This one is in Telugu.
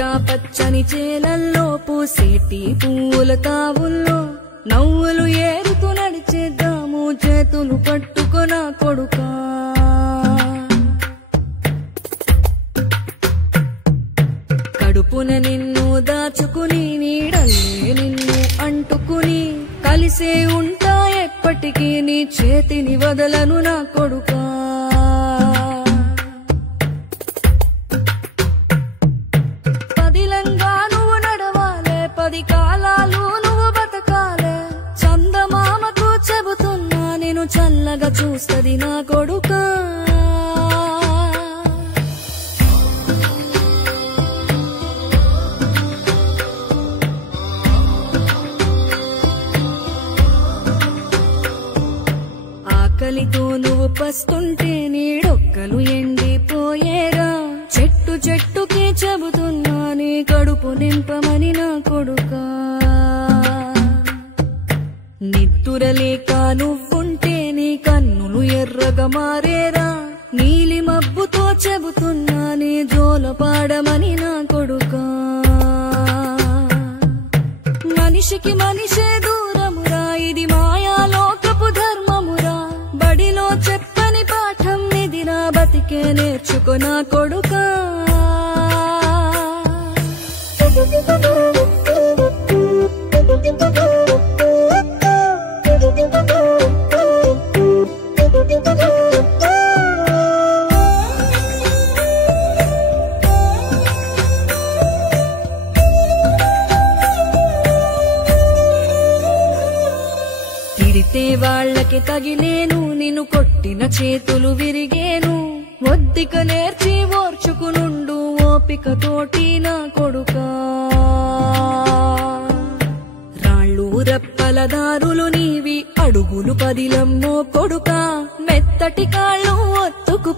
పచ్చా పచ్చని చేలల్లో పూసేటి పువ్వుల తావుల్లో నవ్వులు ఏరుతూ నడిచేద్దాము చేతులు పట్టుకొన కొడుకా కడుపున నిన్ను దాచుకుని నీడల్లే నిన్ను అంటుకుని కలిసే ఉంటా ఎప్పటికీ నీ చేతిని వదలను నా కొడుకా పదిలంగా నువ్వు నడవాలే 10 కాలాలు నువ్వు బతకాలే చందమామకు చెబుతున్నా నేను చల్లగా చూస్తది నా కొడుకా ఆకలితో నువ్వు పస్తుంటే నీడొక్కలు ఎండిపోయేరా చెట్టు చెట్టుకి చెబుతున్నా నీ కడుపు నింపమని నా కొడుకా నిద్దురలేక నువ్వుంటే నీ కన్నులు ఎర్రగా మారేరా నీలి మబ్బుతో చెబుతున్నా నీ జోల పాడమని నా కొడుకా మనిషికి మనిషే దూరమురా ఇది మాయాలోకపు ధర్మమురా బడిలో చెప్పని పాఠం ఇది నా బతికే నేర్చుకో నా కొడుకా తిడితే వాళ్ళకి తగిలేను నిన్ను కొట్టిన చేతులు విరిగేను ఒద్దిక నేర్చి ఓర్చుకునుండు ఓపికతోటి నా కొడుకా రాళ్ళు రప్పల దారులు నీవి అడుగులు పదిలమ్మో కొడుకా మెత్తటి కాళ్ళు ఒత్తుకు